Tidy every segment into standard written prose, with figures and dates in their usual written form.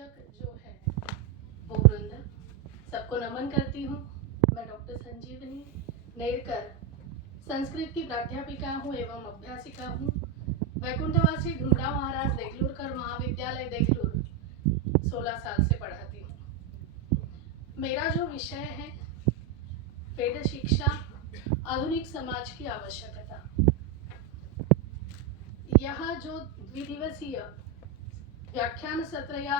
आयोजक जो है वो वृंद, सबको नमन करती हूँ। मैं डॉक्टर संजीवनी नेरकर संस्कृत की प्राध्यापिका हूँ एवं अभ्यासिका हूँ। वैकुंठवासी ढूंढा महाराज देगलूरकर महाविद्यालय देगलूर 16 साल से पढ़ाती हूँ। मेरा जो विषय है वेद शिक्षा, आधुनिक समाज की आवश्यकता। यह जो द्विदिवसीय व्याख्यान सत्र या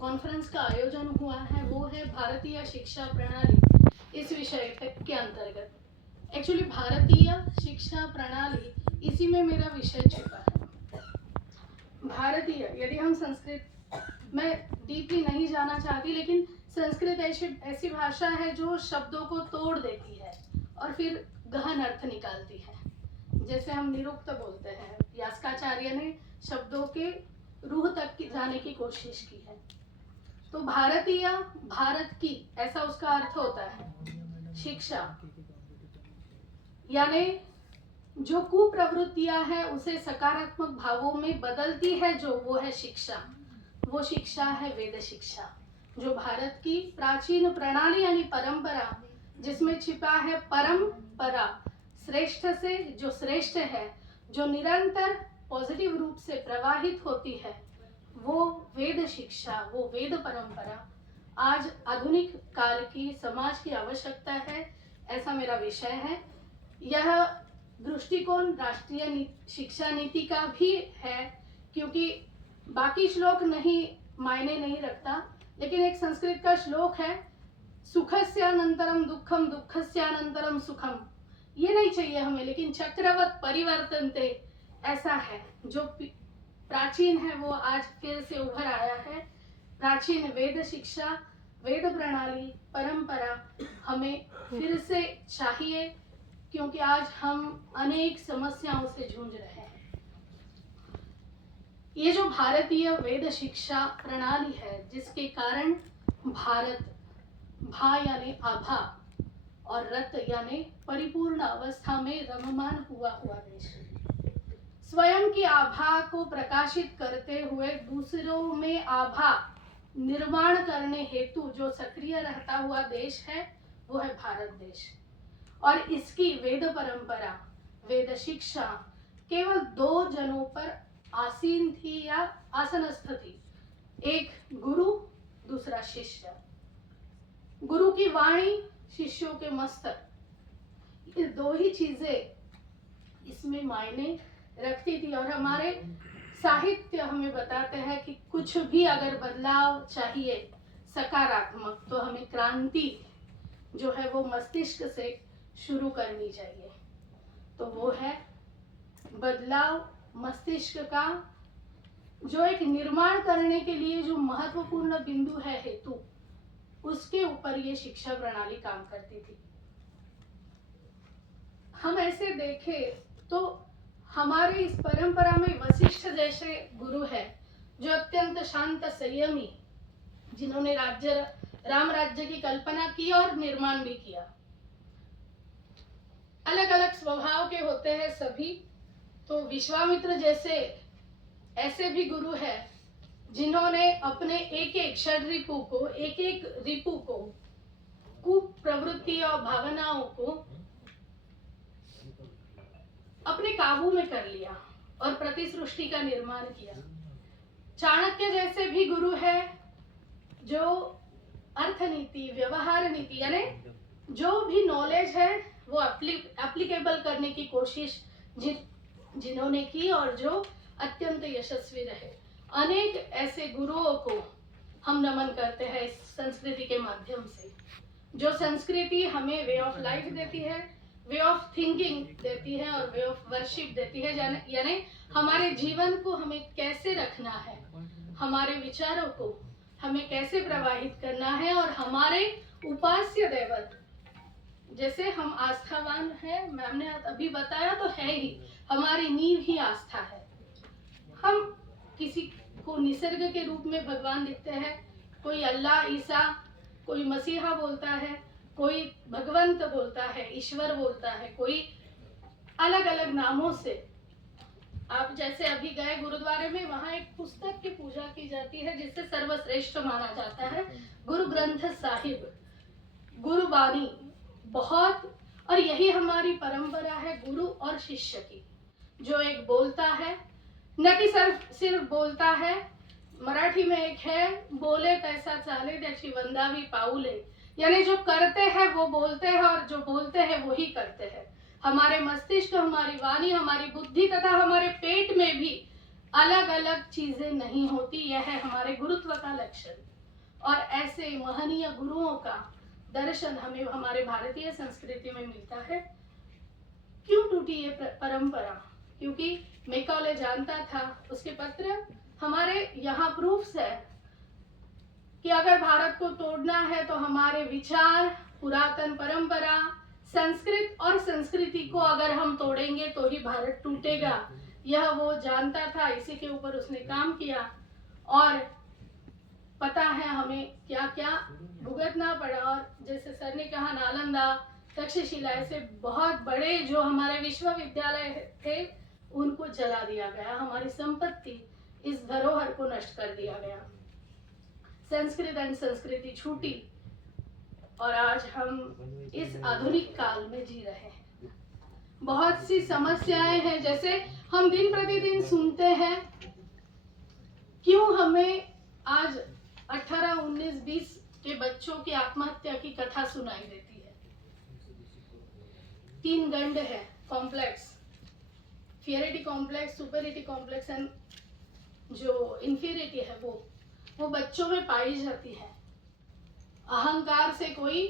कॉन्फ्रेंस का आयोजन हुआ है वो है भारतीय शिक्षा प्रणाली इस विषय के अंतर्गत। एक्चुअली भारतीय शिक्षा प्रणाली इसी में मेरा विषय छिपा है। भारतीय, यदि हम संस्कृत में डीपली नहीं जाना चाहती, लेकिन संस्कृत ऐसी भाषा है जो शब्दों को तोड़ देती है और फिर गहन अर्थ निकालती है। जैसे हम निरुक्त बोलते हैं, यास्काचार्य ने शब्दों के रूह तक जाने की कोशिश की है। तो भारतीय, भारत की, ऐसा उसका अर्थ होता है। शिक्षा यानी जो कुप्रवृत्तियां हैं उसे सकारात्मक भावों में बदलती है, जो वो है शिक्षा। वो शिक्षा है वेद शिक्षा, जो भारत की प्राचीन प्रणाली यानी परंपरा, जिसमें छिपा है परंपरा, श्रेष्ठ से जो श्रेष्ठ है, जो निरंतर पॉजिटिव रूप से प्रवाहित होती है, वो वेद शिक्षा, वो वेद परंपरा आज आधुनिक काल की समाज की आवश्यकता है, ऐसा मेरा विषय है। यह दृष्टिकोण राष्ट्रीय शिक्षा नीति का भी है, क्योंकि बाकी श्लोक नहीं मायने नहीं रखता, लेकिन एक संस्कृत का श्लोक है, सुखस्यानंतरम दुखम दुखस्यानंतरम सुखम। ये नहीं चाहिए हमें, लेकिन चक्रवत परिवर्तनते ऐसा है। जो प्राचीन है वो आज फिर से उभर आया है। प्राचीन वेद शिक्षा, वेद प्रणाली, परंपरा हमें फिर से चाहिए, क्योंकि आज हम अनेक समस्याओं से जूझ रहे हैं। ये जो भारतीय वेद शिक्षा प्रणाली है, जिसके कारण भारत भा यानी आभा और रत यानी परिपूर्ण अवस्था में रममान हुआ देश, स्वयं की आभा को प्रकाशित करते हुए दूसरों में आभा निर्माण करने हेतु जो सक्रिय रहता हुआ देश है वो है भारत देश। और इसकी वेद परंपरा, वेद शिक्षा केवल 2 जनों पर आसीन थी या आसनस्थ थी, एक गुरु, दूसरा शिष्य। गुरु की वाणी, शिष्यों के मस्तक, ये 2 ही चीजें इसमें मायने रखती थी। और हमारे साहित्य हमें बताते हैं कि कुछ भी अगर बदलाव चाहिए सकारात्मक, तो हमें क्रांति जो है वो मस्तिष्क से शुरू करनी चाहिए। तो वो है बदलाव मस्तिष्क का, जो एक निर्माण करने के लिए जो महत्वपूर्ण बिंदु है हेतु, उसके ऊपर ये शिक्षा प्रणाली काम करती थी। हम ऐसे देखें तो हमारे इस परंपरा में वशिष्ठ जैसे गुरु है, जो अत्यंत शांत संयमी, जिन्होंने राम राज्य की कल्पना की और निर्माण भी किया। अलग अलग स्वभाव के होते हैं सभी। तो विश्वामित्र जैसे ऐसे भी गुरु है, जिन्होंने अपने एक एक षड रिपु को, एक एक रिपु को, कुप्रवृत्ति और भावनाओं को अपने काबू में कर लिया और प्रतिसृष्टि का निर्माण किया। चाणक्य जैसे भी गुरु है, जो अर्थनीति, व्यवहार नीति यानी जो भी नॉलेज है वो एप्लीकेबल करने की कोशिश जिन्होंने की और जो अत्यंत यशस्वी रहे। अनेक ऐसे गुरुओं को हम नमन करते हैं इस संस्कृति के माध्यम से। जो संस्कृति हमें वे ऑफ लाइफ देती है, वे ऑफ थिंकिंग देती है और वे ऑफ वर्शिप देती है, यानी हमारे जीवन को हमें कैसे रखना है, हमारे विचारों को हमें कैसे प्रवाहित करना है, और हमारे उपास्य दैवत, जैसे हम आस्थावान हैं, मैम ने अभी बताया तो है ही, हमारी नींव ही आस्था है। हम किसी को निसर्ग के रूप में भगवान दिखते हैं, कोई अल्लाह, ईसा, कोई मसीहा बोलता है, कोई भगवंत बोलता है, ईश्वर बोलता है, कोई अलग अलग नामों से आप जैसे अभी गए गुरुद्वारे में, वहां एक पुस्तक की पूजा की जाती है जिससे सर्वश्रेष्ठ माना जाता है गुरु ग्रंथ साहिब, गुरुबानी। बहुत, और यही हमारी परंपरा है गुरु और शिष्य की, जो एक बोलता है, न कि सिर्फ बोलता है। मराठी में एक है, बोले पैसा चाले त्याची वंदावी पाऊले, यानी जो करते हैं वो बोलते हैं और जो बोलते हैं वो ही करते हैं। हमारे मस्तिष्क, हमारी वाणी, हमारी बुद्धि तथा हमारे पेट में भी अलग अलग चीजें नहीं होती। यह है हमारे गुरुत्व का लक्षण। और ऐसे महनीय गुरुओं का दर्शन हमें हमारे भारतीय संस्कृति में मिलता है। क्यों टूटी ये परंपरा? क्योंकि मैकॉले जानता था, उसके पत्र हमारे यहाँ प्रूफ्स है कि अगर भारत को तोड़ना है तो हमारे विचार, पुरातन परंपरा, संस्कृत और संस्कृति को अगर हम तोड़ेंगे तो ही भारत टूटेगा। यह वो जानता था, इसी के ऊपर उसने काम किया। और पता है हमें क्या क्या भुगतना पड़ा। और जैसे सर ने कहा, नालंदा, तक्षशिला, ऐसे बहुत बड़े जो हमारे विश्वविद्यालय थे उनको जला दिया गया। हमारी संपत्ति, इस धरोहर को नष्ट कर दिया गया। संस्कृत एंड संस्कृति छूटी और आज हम इस आधुनिक काल में जी रहे हैं। बहुत सी समस्याएं हैं, जैसे हम दिन प्रतिदिन सुनते हैं। क्यों हमें आज 18, 19, 20 के बच्चों की आत्महत्या की कथा सुनाई देती है? 3 गंड है कॉम्प्लेक्स, फियरिटी कॉम्प्लेक्स, सुपरिटी कॉम्प्लेक्स एंड जो इंफीरियरिटी है वो बच्चों में पाई जाती है। अहंकार से कोई